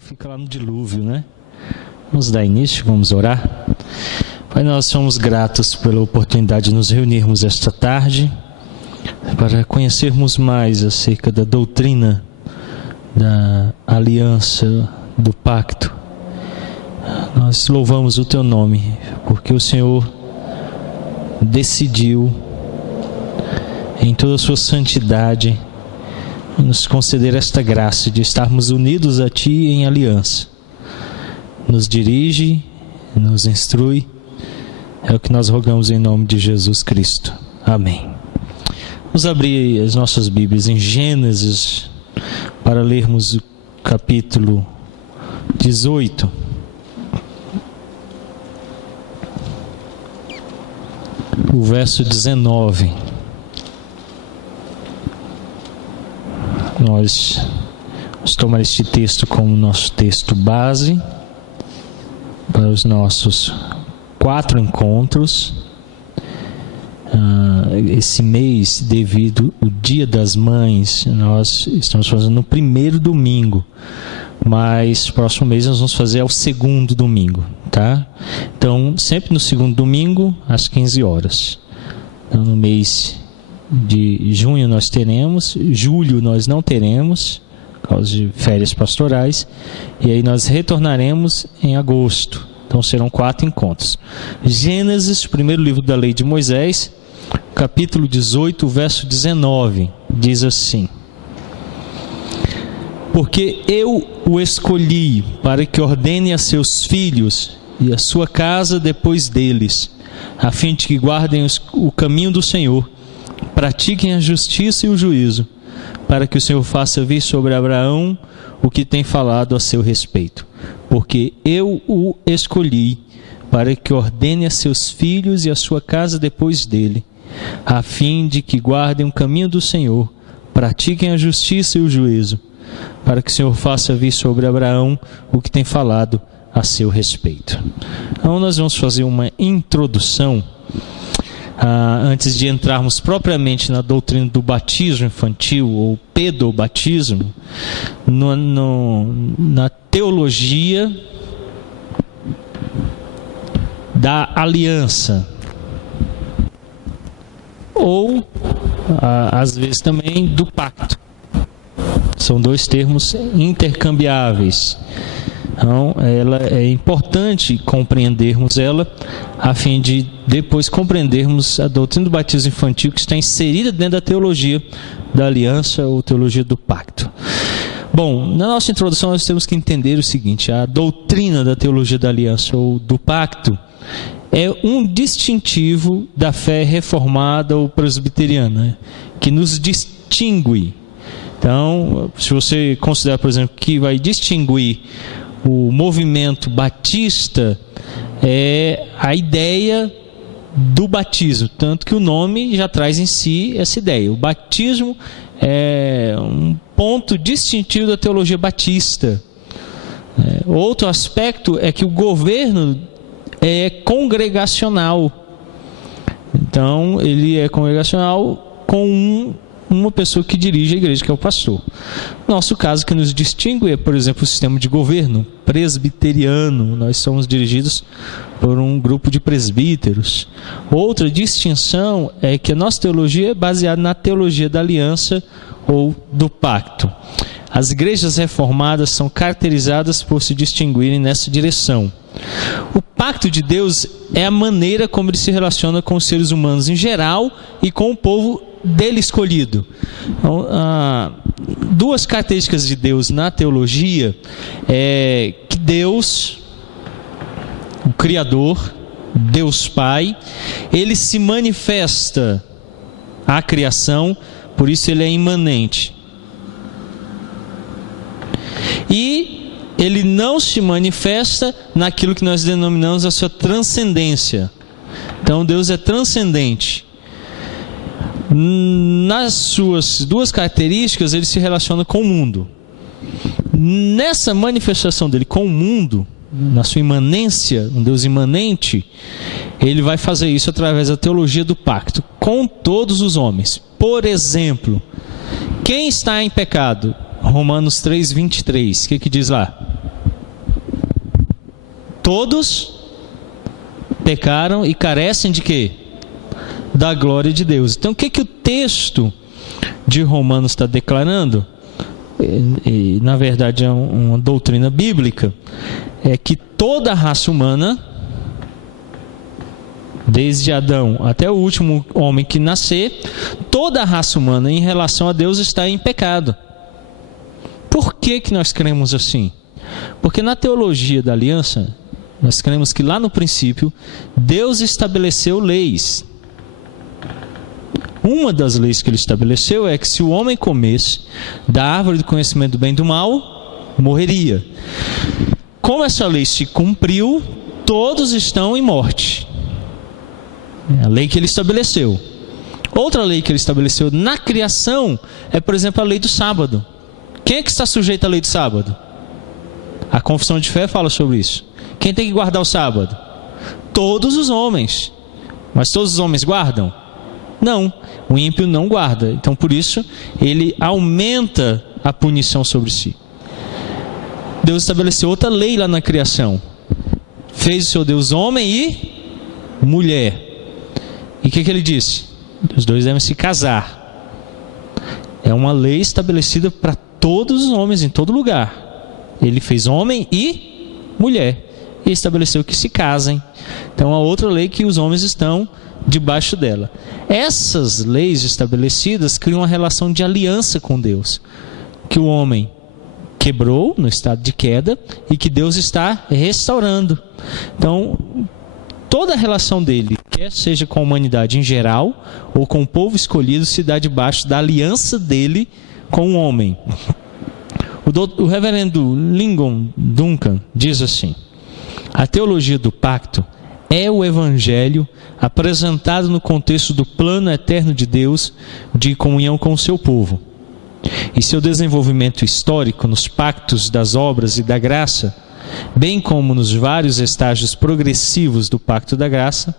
Fica lá no dilúvio, né? Vamos dar início, vamos orar. Pai, nós somos gratos pela oportunidade de nos reunirmos esta tarde para conhecermos mais acerca da doutrina da aliança, do pacto. Nós louvamos o Teu nome, porque o Senhor decidiu, em toda a Sua santidade, nos conceder esta graça de estarmos unidos a Ti em aliança. Nos dirige, nos instrui, é o que nós rogamos em nome de Jesus Cristo. Amém. Vamos abrir as nossas Bíblias em Gênesis para lermos o capítulo 18. O verso 19. Nós vamos tomar este texto como nosso texto base para os nossos 4 encontros. Esse mês, devido ao Dia das Mães, nós estamos fazendo no primeiro domingo, mas próximo mês nós vamos fazer ao segundo domingo, tá? Então, sempre no segundo domingo, às 15 horas. Então, no mês de junho nós teremos, julho nós não teremos, por causa de férias pastorais, e aí nós retornaremos em agosto. Então serão 4 encontros. Gênesis, primeiro livro da lei de Moisés, capítulo 18, verso 19, diz assim: Porque eu o escolhi para que ordene a seus filhos e a sua casa depois deles, a fim de que guardem o caminho do Senhor, pratiquem a justiça e o juízo, para que o Senhor faça vir sobre Abraão o que tem falado a seu respeito. Porque eu o escolhi para que ordene a seus filhos e a sua casa depois dele, a fim de que guardem o caminho do Senhor, pratiquem a justiça e o juízo, para que o Senhor faça vir sobre Abraão o que tem falado a seu respeito. Então nós vamos fazer uma introdução antes de entrarmos propriamente na doutrina do batismo infantil ou pedobatismo, na teologia da aliança, ou às vezes também do pacto. São 2 termos intercambiáveis. Então, é importante compreendermos ela, a fim de depois compreendermos a doutrina do batismo infantil, que está inserida dentro da teologia da aliança ou teologia do pacto. Bom, na nossa introdução nós temos que entender o seguinte: a doutrina da teologia da aliança ou do pacto é um distintivo da fé reformada ou presbiteriana, que nos distingue. Então, se você considerar, por exemplo, que vai distinguir o movimento batista, é a ideia do batismo, tanto que o nome já traz em si essa ideia. O batismo é um ponto distintivo da teologia batista. Outro aspecto é que o governo é congregacional. Então, ele é congregacional com uma pessoa que dirige a igreja, que é o pastor. Nosso caso que nos distingue é, por exemplo, o sistema de governo presbiteriano. Nós somos dirigidos por um grupo de presbíteros. Outra distinção é que a nossa teologia é baseada na teologia da aliança ou do pacto. As igrejas reformadas são caracterizadas por se distinguirem nessa direção. O pacto de Deus é a maneira como ele se relaciona com os seres humanos em geral e com o povo dele escolhido. Então, 2 características de Deus na teologia é que Deus, o Criador, Deus Pai, ele se manifesta à criação, por isso ele é imanente. E ele não se manifesta naquilo que nós denominamos a sua transcendência. Então Deus é transcendente. Nas suas 2 características, ele se relaciona com o mundo. Nessa manifestação dele com o mundo, na sua imanência, um Deus imanente, ele vai fazer isso através da teologia do pacto, com todos os homens. Por exemplo, quem está em pecado? Romanos 3:23, o que diz lá? Todos pecaram e carecem de quê? Da glória de Deus. Então o que o texto de Romanos está declarando? E, na verdade é uma doutrina bíblica, é que toda a raça humana, desde Adão até o último homem que nascer, toda a raça humana em relação a Deus está em pecado. Por que nós cremos assim? Porque na teologia da aliança, nós cremos que lá no princípio, Deus estabeleceu leis. Uma das leis que ele estabeleceu é que se o homem comesse da árvore do conhecimento do bem e do mal, morreria. Como essa lei se cumpriu, todos estão em morte. É a lei que ele estabeleceu. Outra lei que ele estabeleceu na criação é, por exemplo, a lei do sábado. Quem é que está sujeito à lei do sábado? A confissão de fé fala sobre isso. Quem tem que guardar o sábado? Todos os homens. Mas todos os homens guardam? Não, o ímpio não guarda. Então, por isso, ele aumenta a punição sobre si. Deus estabeleceu outra lei lá na criação. Fez o seu Deus homem e mulher. E o que ele disse? Os dois devem se casar. É uma lei estabelecida para todos os homens em todo lugar. Ele fez homem e mulher. E estabeleceu que se casem. Então, a outra lei que os homens estão debaixo dela. Essas leis estabelecidas criam uma relação de aliança com Deus, que o homem quebrou no estado de queda e que Deus está restaurando. Então, toda a relação dele, quer seja com a humanidade em geral ou com o povo escolhido, se dá debaixo da aliança dele com o homem. O reverendo Lyndon Duncan diz assim: a teologia do pacto é o evangelho apresentado no contexto do plano eterno de Deus de comunhão com o seu povo. E seu desenvolvimento histórico nos pactos das obras e da graça, bem como nos vários estágios progressivos do pacto da graça,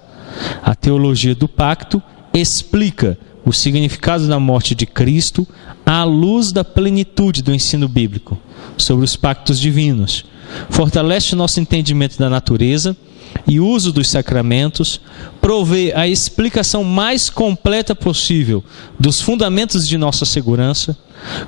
a teologia do pacto explica o significado da morte de Cristo à luz da plenitude do ensino bíblico sobre os pactos divinos, fortalece nosso entendimento da natureza e uso dos sacramentos, provê a explicação mais completa possível dos fundamentos de nossa segurança.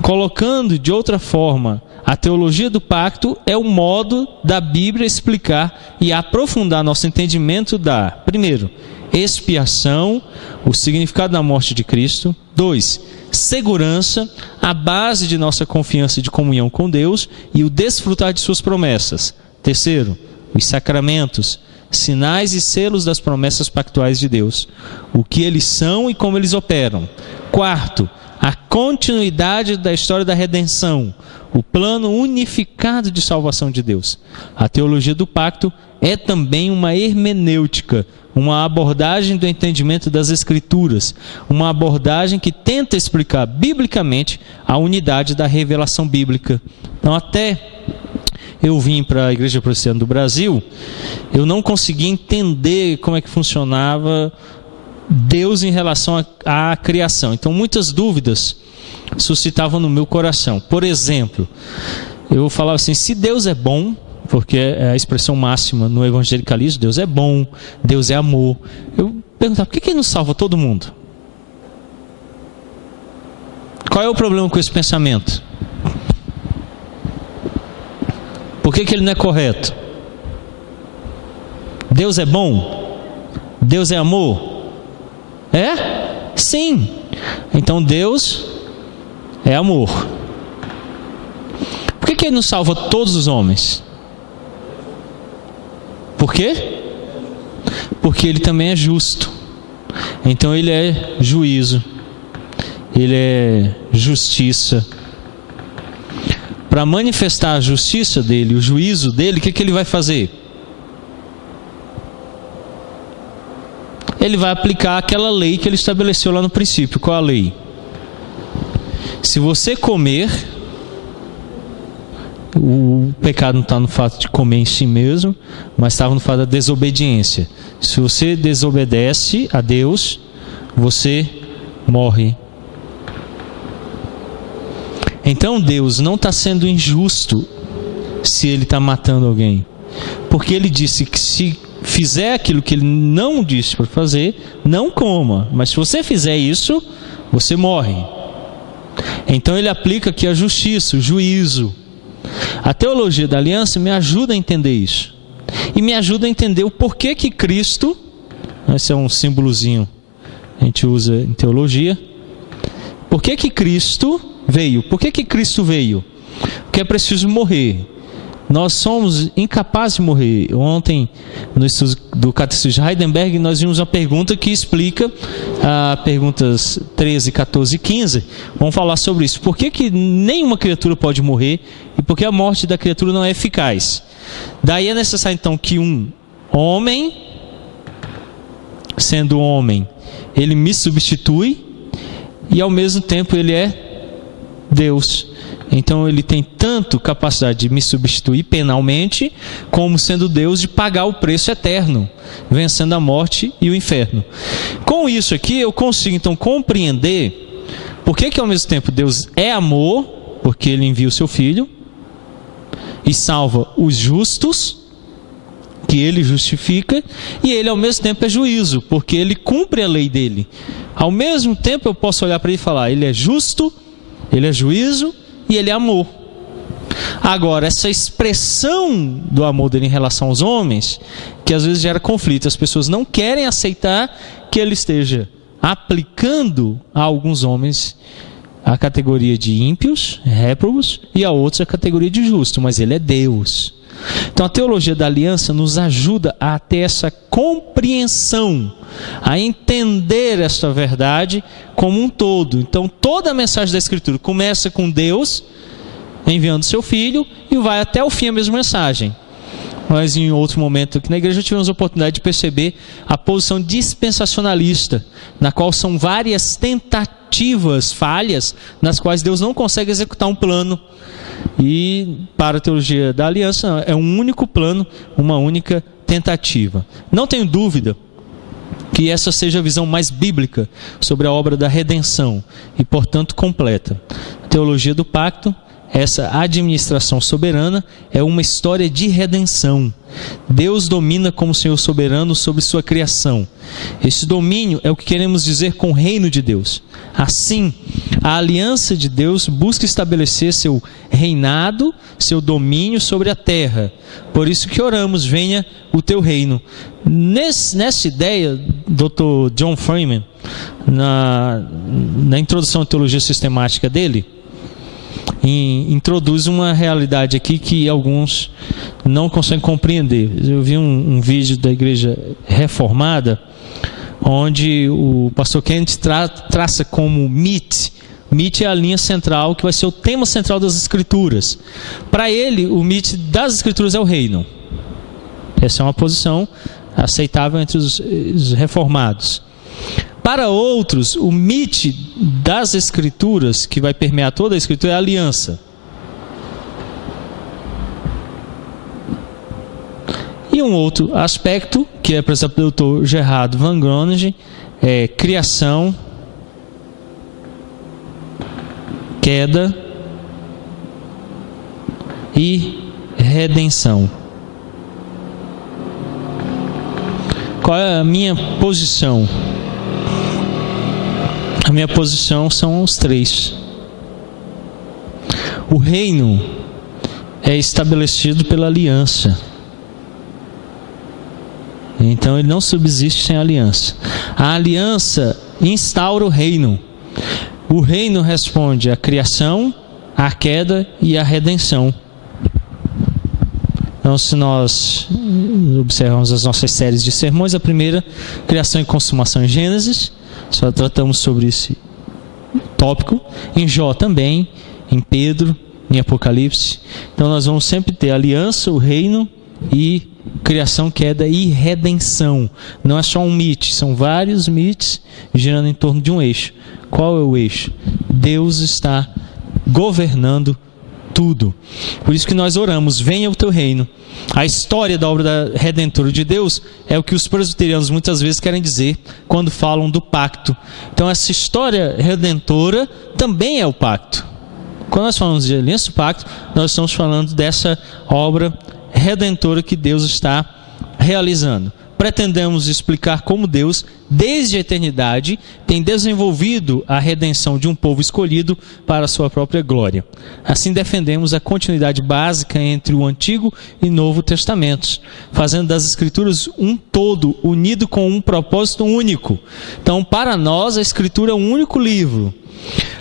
Colocando de outra forma, a teologia do pacto é o modo da Bíblia explicar e aprofundar nosso entendimento da, primeiro, expiação, o significado da morte de Cristo. 2, segurança, a base de nossa confiança e de comunhão com Deus e o desfrutar de suas promessas. Terceiro, os sacramentos, sinais e selos das promessas pactuais de Deus, o que eles são e como eles operam. Quarto, a continuidade da história da redenção, o plano unificado de salvação de Deus. A teologia do pacto é também uma hermenêutica, uma abordagem do entendimento das Escrituras, uma abordagem que tenta explicar biblicamente a unidade da revelação bíblica. Então, até eu vim para a Igreja Presbiteriana do Brasil, eu não conseguia entender como é que funcionava Deus em relação à criação. Então, muitas dúvidas suscitavam no meu coração. Por exemplo, eu falava assim: se Deus é bom, porque é a expressão máxima no evangelicalismo, Deus é bom, Deus é amor. Eu perguntava, por que Ele não salva todo mundo? Qual é o problema com esse pensamento? Por que ele não é correto? Deus é bom? Deus é amor? É? Sim. Então Deus é amor. Por que ele não salva todos os homens? Por quê? Porque ele também é justo. Então ele é juízo. Ele é justiça. Para manifestar a justiça dele, o juízo dele, o que ele vai fazer? Ele vai aplicar aquela lei que ele estabeleceu lá no princípio. Qual a lei? Se você comer, o pecado não está no fato de comer em si mesmo, mas estava no fato da desobediência. Se você desobedece a Deus, você morre. Então Deus não está sendo injusto se Ele está matando alguém. porque ele disse que se fizer aquilo que ele não disse para fazer, não coma, mas se você fizer isso, você morre. Então ele aplica aqui a justiça, o juízo. A teologia da aliança me ajuda a entender isso, e me ajuda a entender o porquê que Cristo, esse é um símbolozinho que a gente usa em teologia, por que que Cristo veio? Por que que Cristo veio? Porque é preciso morrer. Nós somos incapazes de morrer. Ontem, no estudo do Catecismo de Heidelberg, nós vimos uma pergunta que explica, perguntas 13, 14 e 15, vamos falar sobre isso. Por que que nenhuma criatura pode morrer e por que a morte da criatura não é eficaz? Daí é necessário então que um homem, sendo homem, ele me substitui e ao mesmo tempo ele é Deus. Então ele tem tanto capacidade de me substituir penalmente, como sendo Deus de pagar o preço eterno, vencendo a morte e o inferno. Com isso aqui eu consigo então compreender por que ao mesmo tempo Deus é amor, porque ele envia o seu Filho e salva os justos, que ele justifica, e ele ao mesmo tempo é juízo, porque ele cumpre a lei dele. Ao mesmo tempo eu posso olhar para ele e falar, ele é justo, ele é juízo e ele é amor. Agora, essa expressão do amor dele em relação aos homens, que às vezes gera conflito, as pessoas não querem aceitar que ele esteja aplicando a alguns homens a categoria de ímpios, réprobos, e a outros a categoria de justo, mas ele é Deus. Então a teologia da aliança nos ajuda a ter essa compreensão, a entender esta verdade como um todo. Então toda a mensagem da Escritura começa com Deus enviando seu Filho e vai até o fim a mesma mensagem. Nós em outro momento aqui na igreja tivemos a oportunidade de perceber a posição dispensacionalista, na qual são várias tentativas, falhas, nas quais Deus não consegue executar um plano. E para a teologia da aliança é um único plano, uma única tentativa. Não tenho dúvida que essa seja a visão mais bíblica sobre a obra da redenção e portanto completa. A teologia do pacto, essa administração soberana, é uma história de redenção. Deus domina como Senhor soberano sobre sua criação. Esse domínio é o que queremos dizer com o reino de Deus. Assim, a aliança de Deus busca estabelecer seu reinado, seu domínio sobre a terra. Por isso que oramos, venha o teu reino. Nessa ideia, Dr. John Freeman, na introdução à teologia sistemática dele, introduz uma realidade aqui que alguns não conseguem compreender. Eu vi um vídeo da igreja reformada, onde o pastor Kenneth traça como MIT é a linha central, que vai ser o tema central das Escrituras. Para ele, o MIT das Escrituras é o reino. Essa é uma posição aceitável entre os reformados. Para outros, o MIT das Escrituras, que vai permear toda a Escritura, é a aliança. E um outro aspecto, que é, por exemplo, do Dr. Gerhard Van Groningen, é criação, queda e redenção. Qual é a minha posição? A minha posição são os três. O reino é estabelecido pela aliança. Então ele não subsiste sem aliança. A aliança instaura o reino. O reino responde à criação, à queda e à redenção. Então, se nós observarmos as nossas séries de sermões, a primeira, criação e consumação em Gênesis, só tratamos sobre esse tópico. Em Jó também, em Pedro, em Apocalipse. Então nós vamos sempre ter aliança, o reino e criação, queda e redenção. Não é só um MIT, são vários MITs girando em torno de um eixo. Qual é o eixo? Deus está governando tudo. Por isso que nós oramos, venha o teu reino. A história da obra da redentora de Deus é o que os presbiterianos muitas vezes querem dizer quando falam do pacto. Então essa história redentora também é o pacto. Quando nós falamos de aliança do pacto, nós estamos falando dessa obra redentora que Deus está realizando. Pretendemos explicar como Deus, desde a eternidade, tem desenvolvido a redenção de um povo escolhido para a sua própria glória. Assim defendemos a continuidade básica entre o Antigo e Novo Testamentos, fazendo das Escrituras um todo, unido com um propósito único. Então, para nós, a Escritura é um único livro.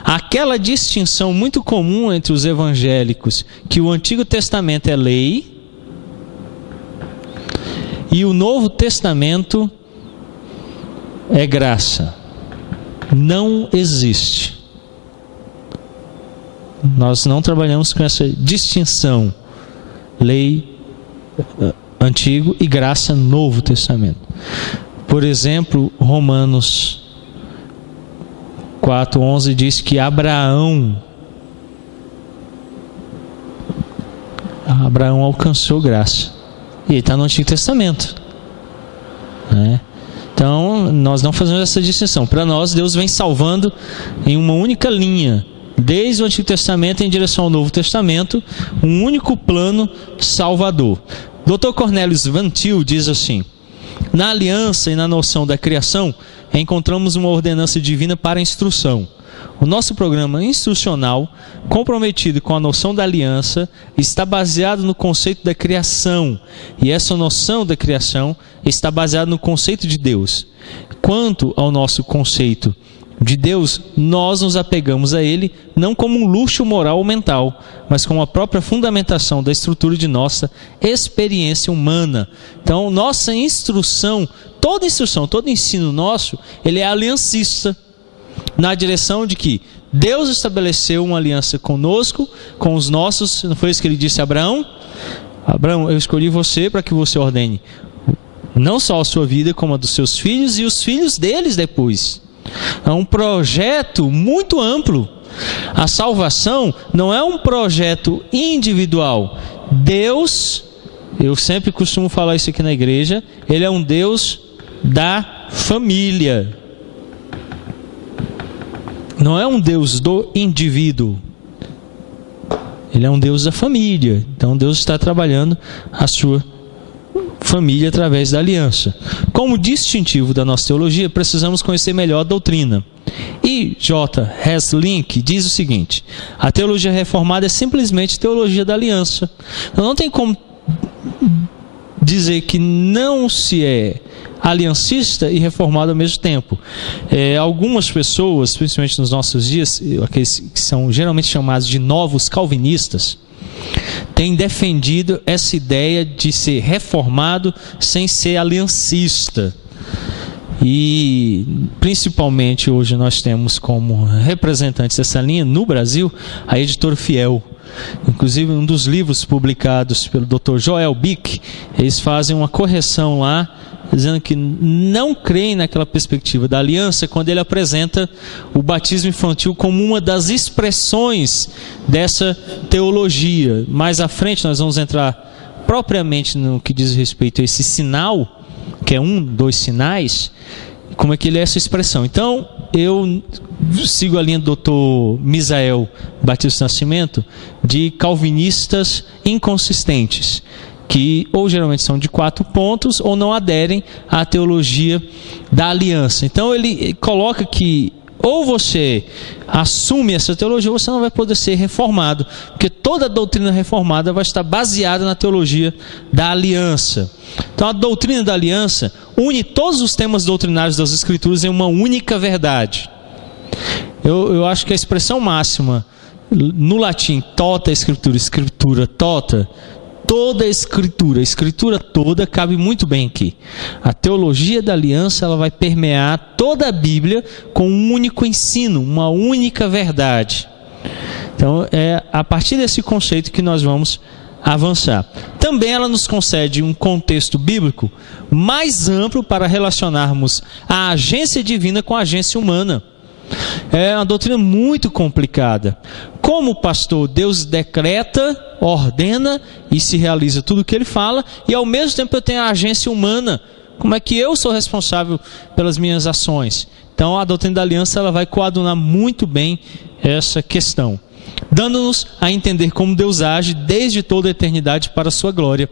Aquela distinção muito comum entre os evangélicos, que o Antigo Testamento é lei e o Novo Testamento é graça, não existe. Nós não trabalhamos com essa distinção, lei, Antigo e graça, Novo Testamento. Por exemplo, Romanos 4:11 diz que Abraão alcançou graça. E ele está no Antigo Testamento, né? Então, nós não fazemos essa distinção. Para nós, Deus vem salvando em uma única linha, desde o Antigo Testamento em direção ao Novo Testamento, um único plano salvador. Dr. Cornelius Van Til diz assim: na aliança e na noção da criação, encontramos uma ordenança divina para a instrução. O nosso programa instrucional, comprometido com a noção da aliança, está baseado no conceito da criação, e essa noção da criação está baseada no conceito de Deus. Quanto ao nosso conceito de Deus, nós nos apegamos a ele não como um luxo moral ou mental, mas como a própria fundamentação da estrutura de nossa experiência humana. Então, nossa instrução, todo ensino nosso, ele é aliancista, na direção de que Deus estabeleceu uma aliança conosco, com os nossos. Não foi isso que ele disse a Abraão? Abraão, eu escolhi você para que você ordene não só a sua vida, como a dos seus filhos e os filhos deles depois. É um projeto muito amplo. A salvação não é um projeto individual. Deus, eu sempre costumo falar isso aqui na igreja, ele é um Deus da família. Não é um Deus do indivíduo. Ele é um Deus da família. Então Deus está trabalhando a sua família através da aliança. Como distintivo da nossa teologia, precisamos conhecer melhor a doutrina. E J. Heslink diz o seguinte: a teologia reformada é simplesmente teologia da aliança. Então não tem como dizer que não se é aliancista e reformado ao mesmo tempo. Algumas pessoas, principalmente nos nossos dias, aqueles que são geralmente chamados de novos calvinistas, têm defendido essa ideia de ser reformado sem ser aliancista. E principalmente hoje nós temos como representantes dessa linha no Brasil a editora Fiel. Inclusive, um dos livros publicados pelo Dr. Joel Bick, eles fazem uma correção lá, dizendo que não creem naquela perspectiva da aliança, quando ele apresenta o batismo infantil como uma das expressões dessa teologia. Mais à frente nós vamos entrar propriamente no que diz respeito a esse sinal, que é dois sinais, como é que ele é essa expressão. Então, eu sigo a linha do Dr. Misael Batista Nascimento, de calvinistas inconsistentes, que ou geralmente são de 4 pontos ou não aderem à teologia da aliança. Então ele coloca que ou você assume essa teologia, ou você não vai poder ser reformado, porque toda a doutrina reformada vai estar baseada na teologia da aliança. Então a doutrina da aliança une todos os temas doutrinários das Escrituras em uma única verdade. Eu acho que a expressão máxima no latim, tota escritura, escritura tota, toda a escritura toda cabe muito bem aqui. A teologia da aliança, ela vai permear toda a Bíblia com um único ensino, uma única verdade. Então é a partir desse conceito que nós vamos avançar. Também ela nos concede um contexto bíblico mais amplo para relacionarmos a agência divina com a agência humana. É uma doutrina muito complicada. Como pastor, Deus decreta, ordena e se realiza tudo o que ele fala, e ao mesmo tempo eu tenho a agência humana. Como é que eu sou responsável pelas minhas ações? Então a doutrina da aliança, ela vai coadunar muito bem essa questão. dando-nos a entender como Deus age desde toda a eternidade para a sua glória.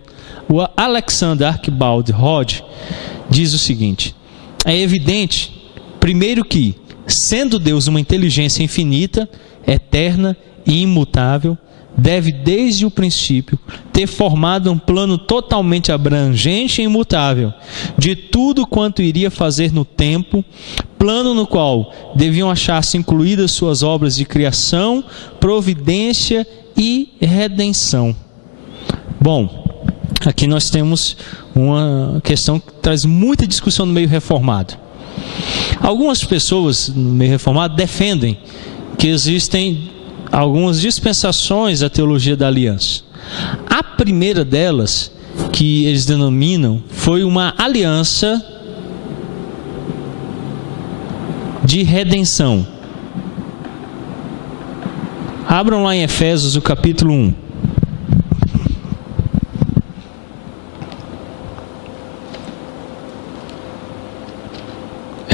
O Alexander Archibald Rod diz o seguinte: é evidente, primeiro, que, sendo Deus uma inteligência infinita, eterna e imutável, deve desde o princípio ter formado um plano totalmente abrangente e imutável de tudo quanto iria fazer no tempo, plano no qual deviam achar-se incluídas suas obras de criação, providência e redenção. Bom, aqui nós temos uma questão que traz muita discussão no meio reformado. Algumas pessoas no meio reformado defendem que existem algumas dispensações da teologia da aliança. A primeira delas, que eles denominam, foi uma aliança de redenção. Abram lá em Efésios, o capítulo 1.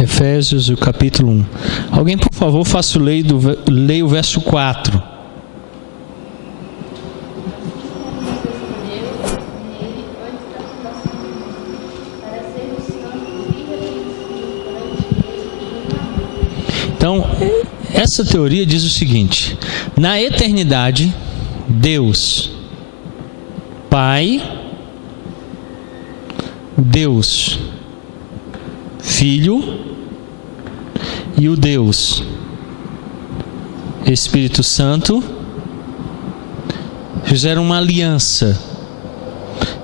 Efésios, o capítulo 1. Alguém, por favor, faça o leia o verso 4. Então, essa teoria diz o seguinte: na eternidade, Deus Pai, Deus Filho e o Deus Espírito Santo fizeram uma aliança.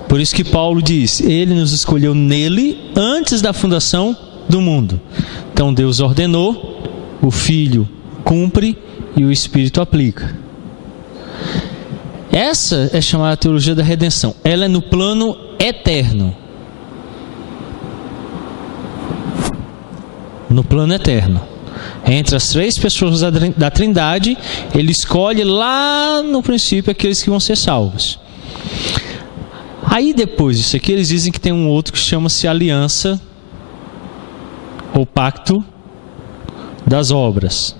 Por isso que Paulo diz: Ele nos escolheu nele antes da fundação do mundo. Então Deus ordenou, o Filho cumpre e o Espírito aplica. Essa é chamada teologia da redenção. Ela é no plano eterno. No plano eterno. Entre as três pessoas da Trindade, Ele escolhe lá no princípio aqueles que vão ser salvos. Aí depois disso aqui, eles dizem que tem um outro que chama-se aliança ou pacto das obras.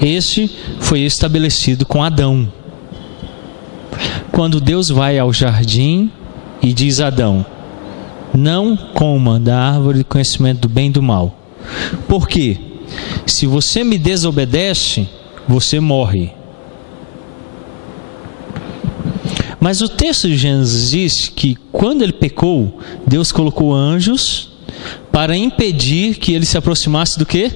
Este foi estabelecido com Adão. Quando Deus vai ao jardim e diz a Adão: não coma da árvore do conhecimento do bem e do mal. Por quê? Se você me desobedece, você morre. Mas o texto de Gênesis diz que quando ele pecou, Deus colocou anjos para impedir que ele se aproximasse do quê?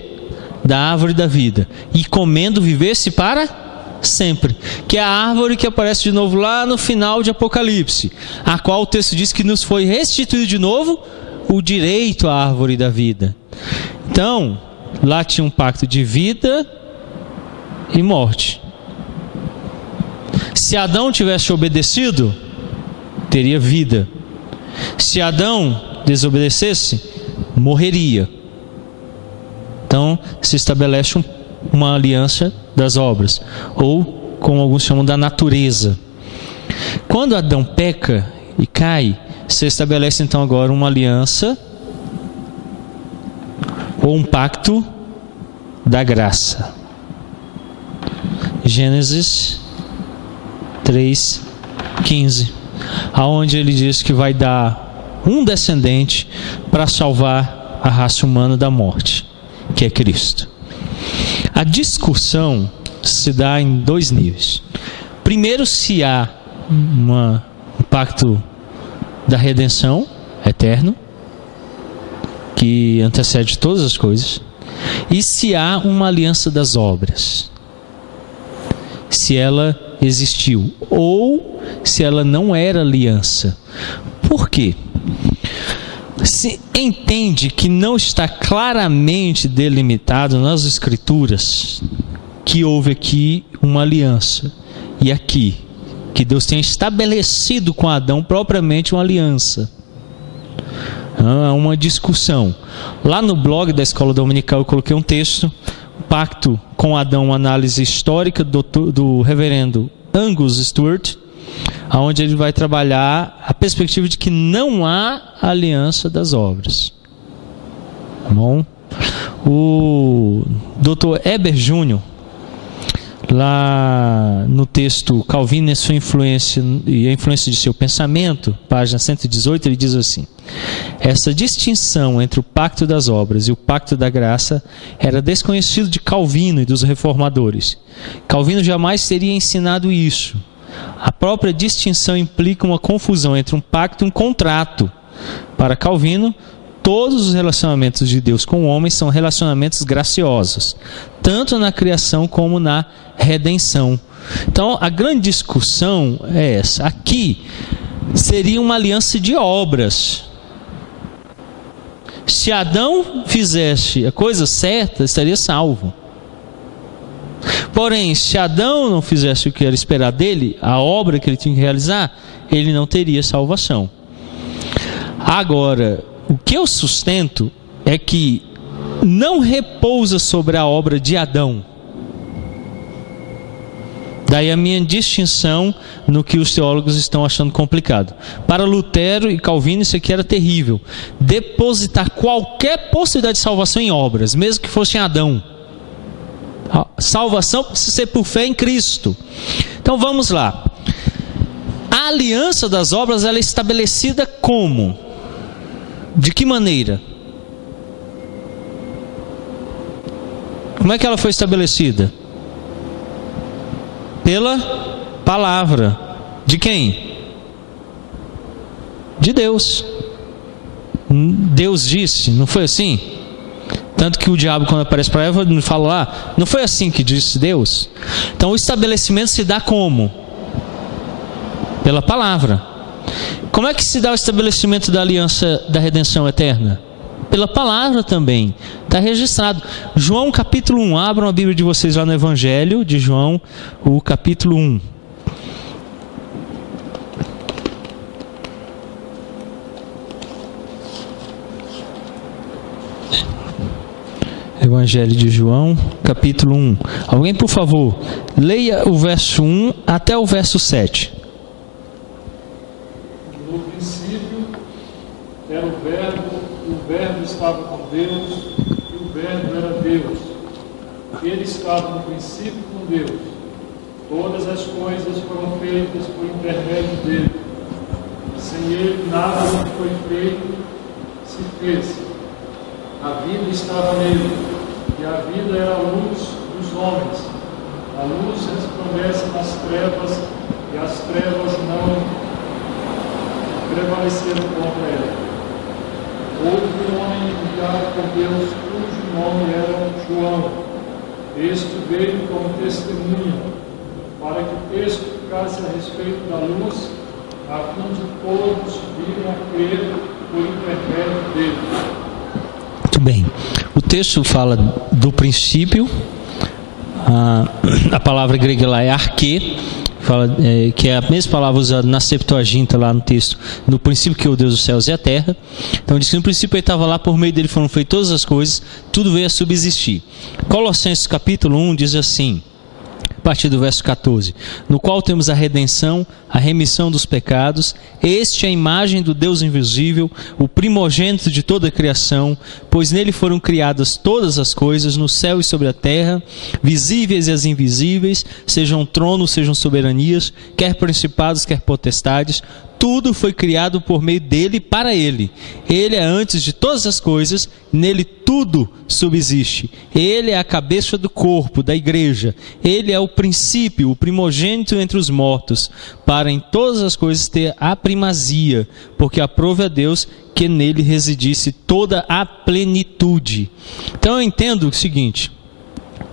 Da árvore da vida. E comendo vivesse para sempre. Que é a árvore que aparece de novo lá no final de Apocalipse, a qual o texto diz que nos foi restituído de novo o direito à árvore da vida. Então, lá tinha um pacto de vida e morte. Se Adão tivesse obedecido, teria vida. Se Adão desobedecesse, morreria. Então, se estabelece uma aliança das obras, ou como alguns chamam da natureza. Quando Adão peca e cai, se estabelece então agora uma aliança ou um pacto da graça. Gênesis 3:15, aonde ele diz que vai dar um descendente para salvar a raça humana da morte, que é Cristo. A discussão se dá em dois níveis. Primeiro, se há um pacto da redenção eterno, que antecede todas as coisas, e se há uma aliança das obras, se ela existiu, ou se ela não era aliança. Por quê? Se entende que não está claramente delimitado nas Escrituras que houve aqui uma aliança, e aqui, que Deus tenha estabelecido com Adão propriamente uma aliança. Há uma discussão. Lá no blog da Escola Dominical eu coloquei um texto, Pacto com Adão, uma análise histórica do reverendo Angus Stewart, onde ele vai trabalhar a perspectiva de que não há aliança das obras. Tá bom? O Dr. Eber Júnior, lá no texto Calvino e sua influência e a influência de seu pensamento, página 118, ele diz assim: essa distinção entre o pacto das obras e o pacto da graça era desconhecido de Calvino e dos reformadores. Calvino jamais teria ensinado isso. A própria distinção implica uma confusão entre um pacto e um contrato. Para Calvino, todos os relacionamentos de Deus com o homem são relacionamentos graciosos, tanto na criação como na redenção. Então, a grande discussão é essa. Aqui seria uma aliança de obras. Se Adão fizesse a coisa certa, estaria salvo. Porém, se Adão não fizesse o que era esperado dele, a obra que ele tinha que realizar, ele não teria salvação. Agora, o que eu sustento é que não repousa sobre a obra de Adão. Daí a minha distinção no que os teólogos estão achando complicado. Para Lutero e Calvino isso aqui era terrível. Depositar qualquer possibilidade de salvação em obras, mesmo que fosse em Adão. A salvação precisa ser por fé em Cristo. Então vamos lá. A aliança das obras ela é estabelecida como? De que maneira? Como é que ela foi estabelecida? Pela palavra. De quem? De Deus. Deus disse, não foi assim? Tanto que o diabo, quando aparece para Eva, fala lá, não foi assim que disse Deus? Então o estabelecimento se dá como? Pela palavra. Como é que se dá o estabelecimento da aliança da redenção eterna? Pela palavra também. Está registrado. João capítulo 1. Abram a Bíblia de vocês lá no Evangelho de João, o capítulo 1. Evangelho de João, capítulo 1. Alguém, por favor, leia o verso 1 até o verso 7. No princípio era o Verbo estava com Deus, e o Verbo era Deus. Ele estava no princípio com Deus. Todas as coisas foram feitas por intermédio dele. Sem ele nada do que foi feito se fez. A vida estava nele, e a vida era a luz dos homens. A luz resplandece nas trevas, e as trevas não prevaleceram contra ela. Houve um homem enviado por Deus, cujo nome era João. Este veio como testemunha, para que o texto ficasse a respeito da luz, a fim de todos virem a crer por intermédio dele. Muito bem. O texto fala do princípio. A palavra grega lá é arquê, que é a mesma palavra usada na Septuaginta lá no texto. No princípio criou Deus os céus e a terra. Então diz que no princípio ele estava lá, por meio dele foram feitas todas as coisas, tudo veio a subsistir. Colossenses capítulo 1 diz assim, a partir do verso 14: no qual temos a redenção, a remissão dos pecados. Este é a imagem do Deus invisível, o primogênito de toda a criação, pois nele foram criadas todas as coisas, no céu e sobre a terra, visíveis e as invisíveis, sejam tronos, sejam soberanias, quer principados, quer potestades. Tudo foi criado por meio dele e para ele. Ele é antes de todas as coisas, nele tudo subsiste. Ele é a cabeça do corpo, da igreja. Ele é o princípio, o primogênito entre os mortos, para em todas as coisas ter a primazia, porque aprove a Deus que nele residisse toda a plenitude. Então eu entendo o seguinte: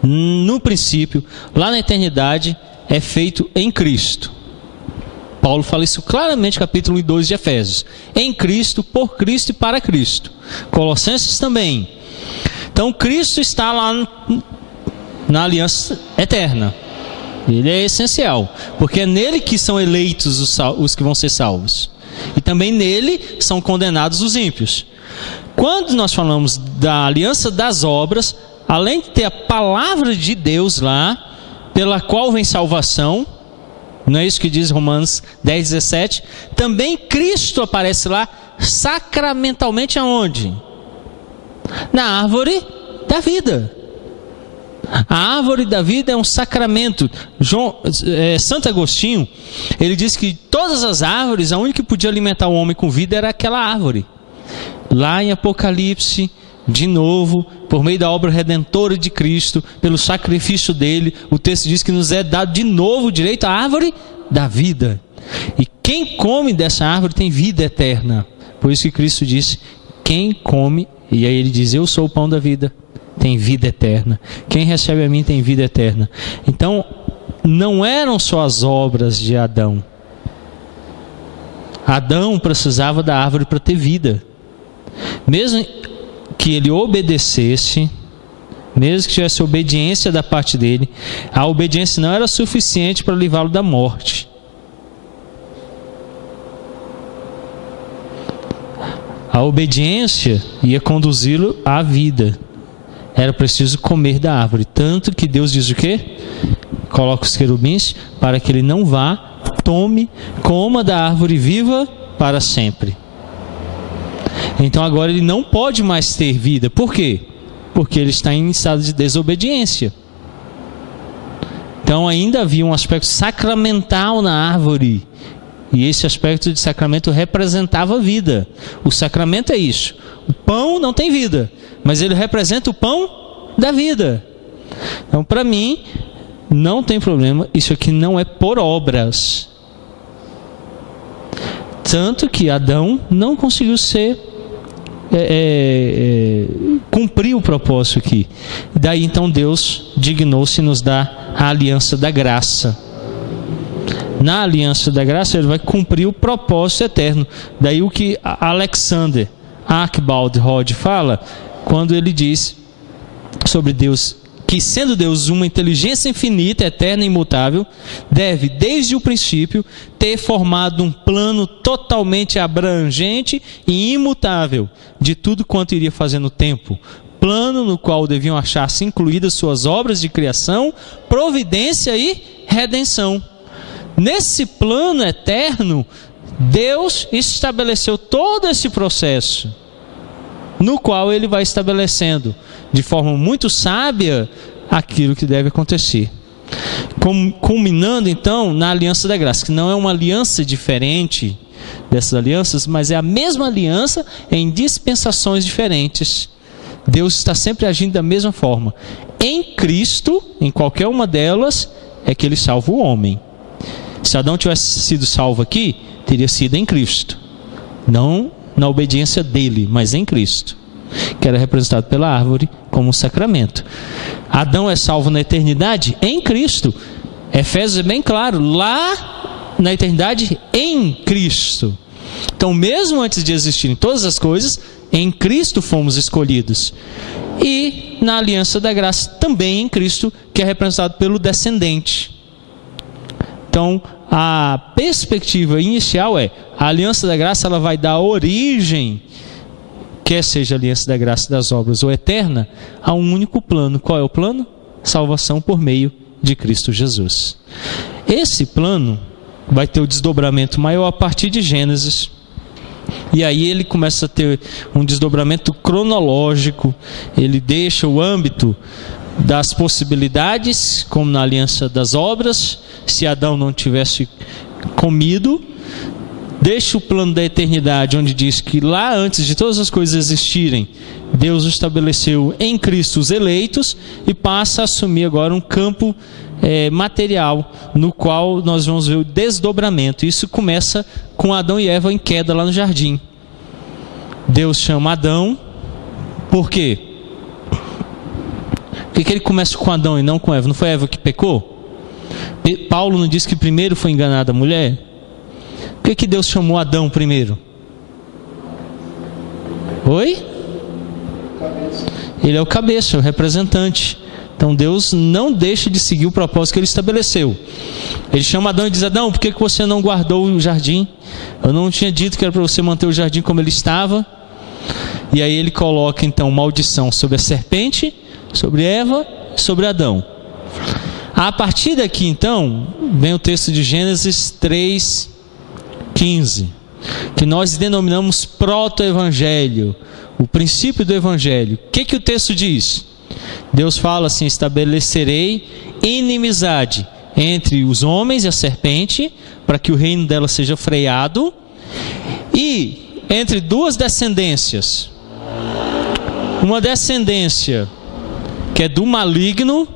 no princípio, lá na eternidade, é feito em Cristo. Paulo fala isso claramente no capítulo 1 e 2 de Efésios. Em Cristo, por Cristo e para Cristo. Colossenses também. Então Cristo está lá na aliança eterna. Ele é essencial, porque é nele que são eleitos os que vão ser salvos. E também nele são condenados os ímpios. Quando nós falamos da aliança das obras, além de ter a palavra de Deus lá, pela qual vem salvação, não é isso que diz Romanos 10, 17? Também Cristo aparece lá sacramentalmente aonde? Na árvore da vida. A árvore da vida é um sacramento. Santo Agostinho, ele diz que todas as árvores, a única que podia alimentar o homem com vida era aquela árvore. Lá em Apocalipse, de novo, por meio da obra redentora de Cristo, pelo sacrifício dele, o texto diz que nos é dado de novo o direito à árvore da vida. E quem come dessa árvore tem vida eterna. Por isso que Cristo disse, quem come, e aí ele diz, eu sou o pão da vida, tem vida eterna. Quem recebe a mim tem vida eterna. Então, não eram só as obras de Adão. Adão precisava da árvore para ter vida. Mesmo que ele obedecesse, mesmo que tivesse obediência da parte dele, a obediência não era suficiente para livrá-lo da morte. A obediência ia conduzi-lo à vida. Era preciso comer da árvore. Tanto que Deus diz o quê? Coloca os querubins para que ele não vá, tome, coma da árvore viva para sempre. Então agora ele não pode mais ter vida. Por quê? Porque ele está em estado de desobediência. Então ainda havia um aspecto sacramental na árvore. E esse aspecto de sacramento representava a vida. O sacramento é isso. O pão não tem vida, mas ele representa o pão da vida. Então, para mim, não tem problema. Isso aqui não é por obras. Tanto que Adão não conseguiu cumprir o propósito aqui. Daí então Deus dignou-se nos dar a aliança da graça. Na aliança da graça ele vai cumprir o propósito eterno. Daí o que Alexander Archibald Rod fala, quando ele diz sobre Deus, que sendo Deus uma inteligência infinita, eterna e imutável, deve desde o princípio ter formado um plano totalmente abrangente e imutável de tudo quanto iria fazer no tempo. Plano no qual deviam achar-se incluídas suas obras de criação, providência e redenção. Nesse plano eterno, Deus estabeleceu todo esse processo, no qual ele vai estabelecendo, de forma muito sábia, aquilo que deve acontecer. Culminando então na aliança da graça, que não é uma aliança diferente dessas alianças, mas é a mesma aliança em dispensações diferentes. Deus está sempre agindo da mesma forma. Em Cristo, em qualquer uma delas, é que ele salva o homem. Se Adão tivesse sido salvo aqui, teria sido em Cristo. Não na obediência dele, mas em Cristo, que era representado pela árvore como um sacramento. Adão é salvo na eternidade em Cristo. Efésios é bem claro, lá na eternidade em Cristo. Então, mesmo antes de existirem todas as coisas, em Cristo fomos escolhidos. E na aliança da graça também em Cristo, que é representado pelo descendente. Então, a perspectiva inicial é, a aliança da graça ela vai dar origem, quer seja a aliança da graça das obras ou eterna, a um único plano. Qual é o plano? Salvação por meio de Cristo Jesus. Esse plano vai ter o desdobramento maior a partir de Gênesis. E aí ele começa a ter um desdobramento cronológico, ele deixa o âmbito das possibilidades, como na aliança das obras, se Adão não tivesse comido, deixa o plano da eternidade, onde diz que lá antes de todas as coisas existirem, Deus estabeleceu em Cristo os eleitos, e passa a assumir agora um campo material, no qual nós vamos ver o desdobramento. Isso começa com Adão e Eva em queda lá no jardim. Deus chama Adão, por quê? Por que ele começa com Adão e não com Eva? Não foi Eva que pecou? Paulo não diz que primeiro foi enganada a mulher? Por que Deus chamou Adão primeiro? Oi? Ele é o cabeça, o representante. Então Deus não deixa de seguir o propósito que ele estabeleceu. Ele chama Adão e diz: Adão, por que você não guardou o jardim? Eu não tinha dito que era para você manter o jardim como ele estava. E aí ele coloca então maldição sobre a serpente, sobre Eva, sobre Adão. A partir daqui então vem o texto de Gênesis 3:15, que nós denominamos proto-evangelho, o princípio do evangelho. O que o texto diz? Deus fala assim: estabelecerei inimizade entre os homens e a serpente, para que o reino dela seja freado, e entre duas descendências, uma descendência que é do maligno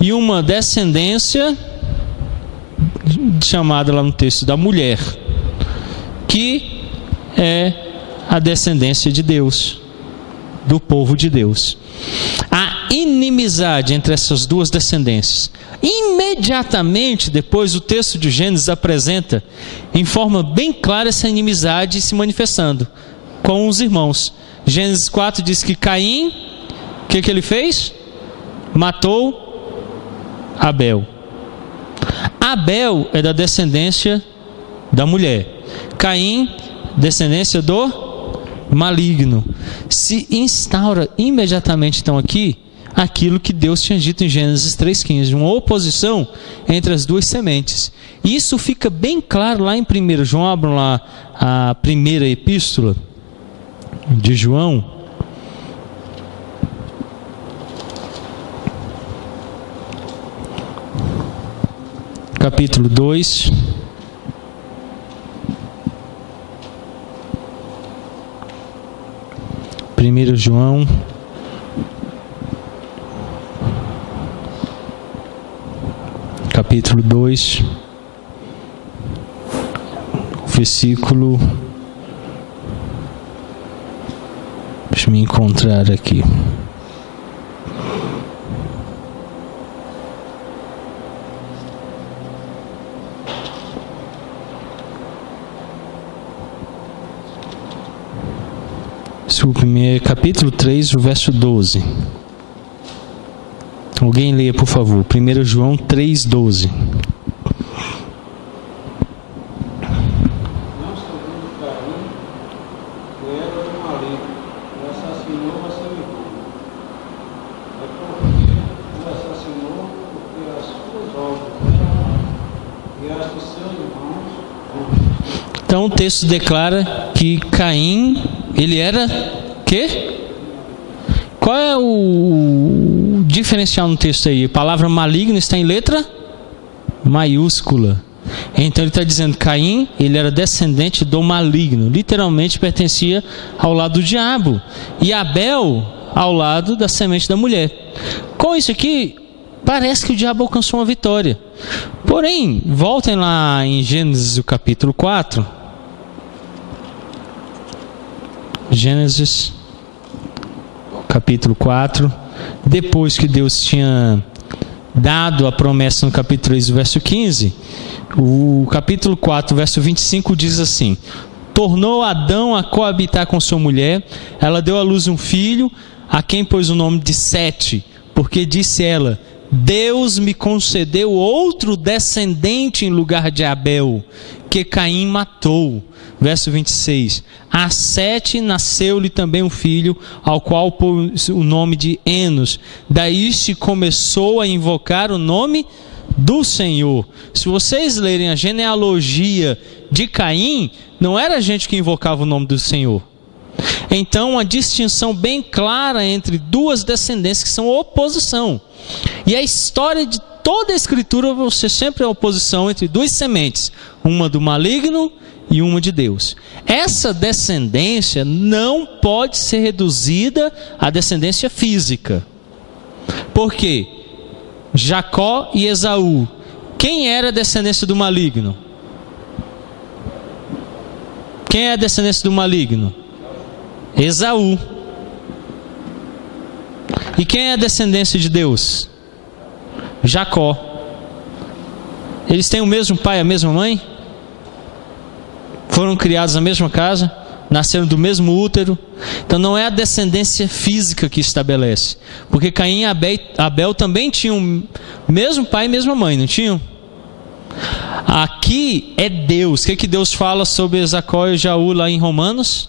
e uma descendência chamada lá no texto da mulher, que é a descendência de Deus, do povo de Deus. A inimizade entre essas duas descendências, imediatamente depois o texto de Gênesis apresenta em forma bem clara essa inimizade se manifestando com os irmãos. Gênesis 4 diz que Caim, o que ele fez? Matou Abel. Abel é da descendência da mulher, Caim, descendência do maligno. Se instaura imediatamente então aqui aquilo que Deus tinha dito em Gênesis 3,15, uma oposição entre as duas sementes. Isso fica bem claro lá em 1 João. Abram lá a primeira epístola de João, capítulo 2. Primeiro João, capítulo 2, versículo, deixa eu me encontrar aqui. Capítulo 3, o verso 12. Alguém leia, por favor. 1 João 3, 12. Não sabendo Caim, que era do maligno, e assassinou a seu irmão. É porque o assassinou, porque as suas obras eram más, e as de seus irmãos. Então o texto declara que Caim, ele era quê? Qual é o diferencial no texto aí? A palavra maligno está em letra maiúscula. Então ele está dizendo que Caim, ele era descendente do maligno, literalmente pertencia ao lado do diabo, e Abel ao lado da semente da mulher. Com isso aqui, parece que o diabo alcançou uma vitória. Porém, voltem lá em Gênesis, o capítulo 4. Gênesis, capítulo 4. Depois que Deus tinha dado a promessa no capítulo 3, verso 15, o capítulo 4, verso 25 diz assim: tornou Adão a coabitar com sua mulher, ela deu à luz um filho, a quem pôs o nome de Sete, porque disse ela: Deus me concedeu outro descendente em lugar de Abel, que Caim matou. Verso 26. A Sete nasceu-lhe também um filho, ao qual pôs o nome de Enos. Daí se começou a invocar o nome do Senhor. Se vocês lerem a genealogia de Caim, não era gente que invocava o nome do Senhor. Então, uma distinção bem clara entre duas descendências que são oposição. E a história de toda a Escritura, você sempre é oposição entre duas sementes, uma do maligno e uma de Deus. Essa descendência não pode ser reduzida à descendência física. Por quê? Jacó e Esaú. Quem era a descendência do maligno? Quem é a descendência do maligno? Esaú. E quem é a descendência de Deus? Jacó. Eles têm o mesmo pai e a mesma mãe? Foram criados na mesma casa? Nasceram do mesmo útero? Então não é a descendência física que estabelece. Porque Caim e Abel também tinham o mesmo pai e a mesma mãe, não tinham? Aqui é Deus. O que Deus fala sobre Jacó e Esaú lá em Romanos?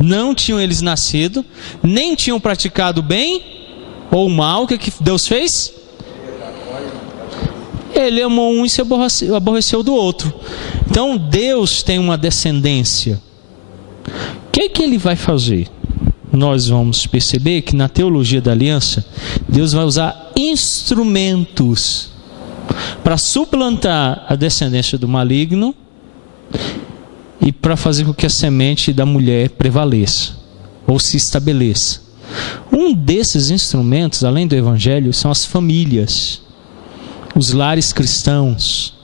Não tinham eles nascido, nem tinham praticado bem ou mal. O que Deus fez? Ele amou um e se aborreceu do outro. Então Deus tem uma descendência. O que ele vai fazer? nós vamos perceber que na teologia da aliança, Deus vai usar instrumentos para suplantar a descendência do maligno e para fazer com que a semente da mulher prevaleça ou se estabeleça. Um desses instrumentos, além do evangelho, são as famílias, os lares cristãos.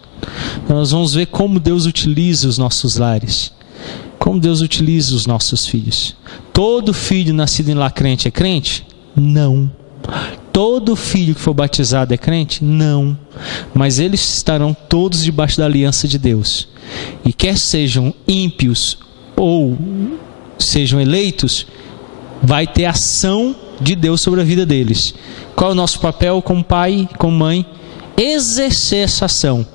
Nós vamos ver como Deus utiliza os nossos lares, como Deus utiliza os nossos filhos. Todo filho nascido em lar crente é crente? Não. Todo filho que for batizado é crente? Não. Mas eles estarão todos debaixo da aliança de Deus. E quer sejam ímpios ou sejam eleitos, vai ter ação de Deus sobre a vida deles. Qual é o nosso papel como pai, como mãe? Exercer essa ação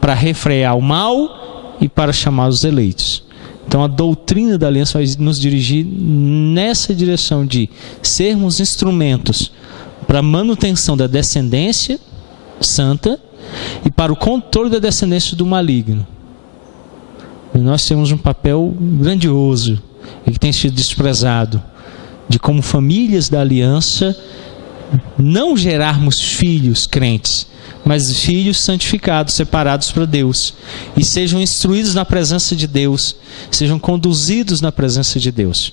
para refrear o mal e para chamar os eleitos. Então a doutrina da aliança vai nos dirigir nessa direção de sermos instrumentos para a manutenção da descendência santa e para o controle da descendência do maligno. E nós temos um papel grandioso e que tem sido desprezado, de como famílias da aliança não gerarmos filhos crentes, mas filhos santificados, separados para Deus, e sejam instruídos na presença de Deus, sejam conduzidos na presença de Deus.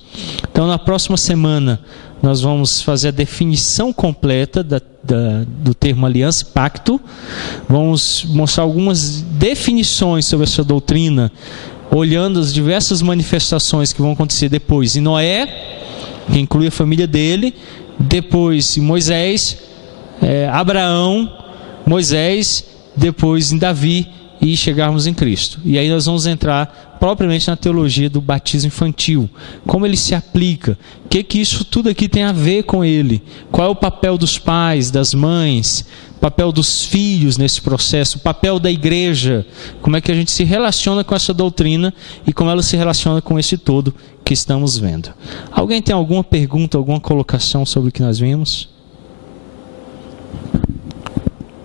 Então na próxima semana nós vamos fazer a definição completa do termo aliança e pacto, vamos mostrar algumas definições sobre essa doutrina, olhando as diversas manifestações que vão acontecer depois em Noé, que inclui a família dele, depois em Moisés, Abraão, Moisés, depois em Davi e chegarmos em Cristo. E aí nós vamos entrar propriamente na teologia do batismo infantil, como ele se aplica, o que isso tudo aqui tem a ver com ele, qual é o papel dos pais, das mães, o papel dos filhos nesse processo, o papel da igreja, como é que a gente se relaciona com essa doutrina e como ela se relaciona com esse todo que estamos vendo. Alguém tem alguma pergunta, alguma colocação sobre o que nós vimos?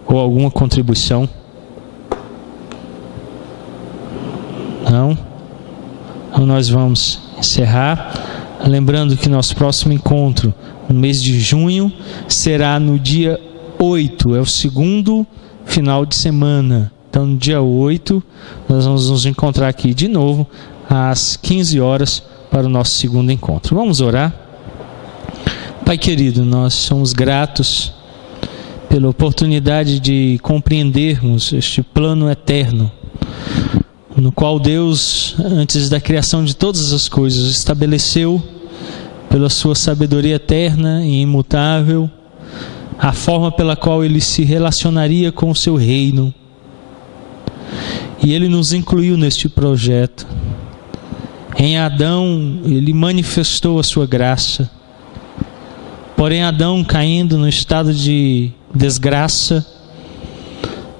Ou alguma contribuição? Não? Então nós vamos encerrar, lembrando que nosso próximo encontro, no mês de junho, será no dia 8, é o segundo final de semana. Então no dia 8, nós vamos nos encontrar aqui de novo, às 15 horas, para o nosso segundo encontro. Vamos orar? Pai querido, nós somos gratos pela oportunidade de compreendermos este plano eterno, no qual Deus, antes da criação de todas as coisas, estabeleceu, pela sua sabedoria eterna e imutável, a forma pela qual Ele se relacionaria com o seu reino. E Ele nos incluiu neste projeto. Em Adão, Ele manifestou a sua graça. Porém, Adão, caindo no estado de desgraça,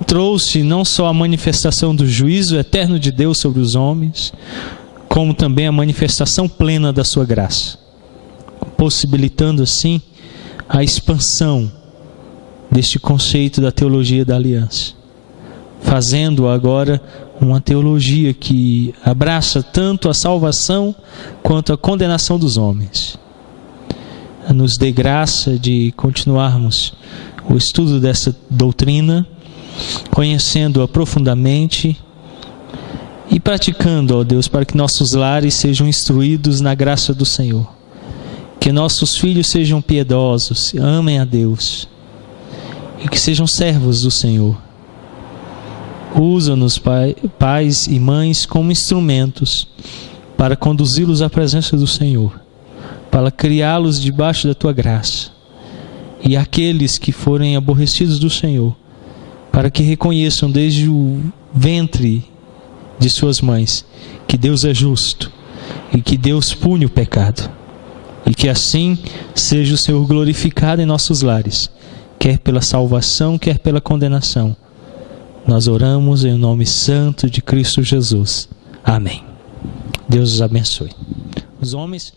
trouxe não só a manifestação do juízo eterno de Deus sobre os homens, como também a manifestação plena da sua graça, possibilitando assim a expansão deste conceito da teologia da aliança, fazendo agora uma teologia que abraça tanto a salvação quanto a condenação dos homens. Nos dê graça de continuarmos o estudo dessa doutrina, conhecendo-a profundamente e praticando, ó Deus, para que nossos lares sejam instruídos na graça do Senhor, que nossos filhos sejam piedosos, amem a Deus e que sejam servos do Senhor. Usa-nos, pais e mães, como instrumentos para conduzi-los à presença do Senhor, para criá-los debaixo da Tua graça, e aqueles que forem aborrecidos do Senhor, para que reconheçam desde o ventre de suas mães que Deus é justo e que Deus pune o pecado, e que assim seja o Senhor glorificado em nossos lares, quer pela salvação, quer pela condenação. Nós oramos em nome santo de Cristo Jesus. Amém. Deus os abençoe. Os homens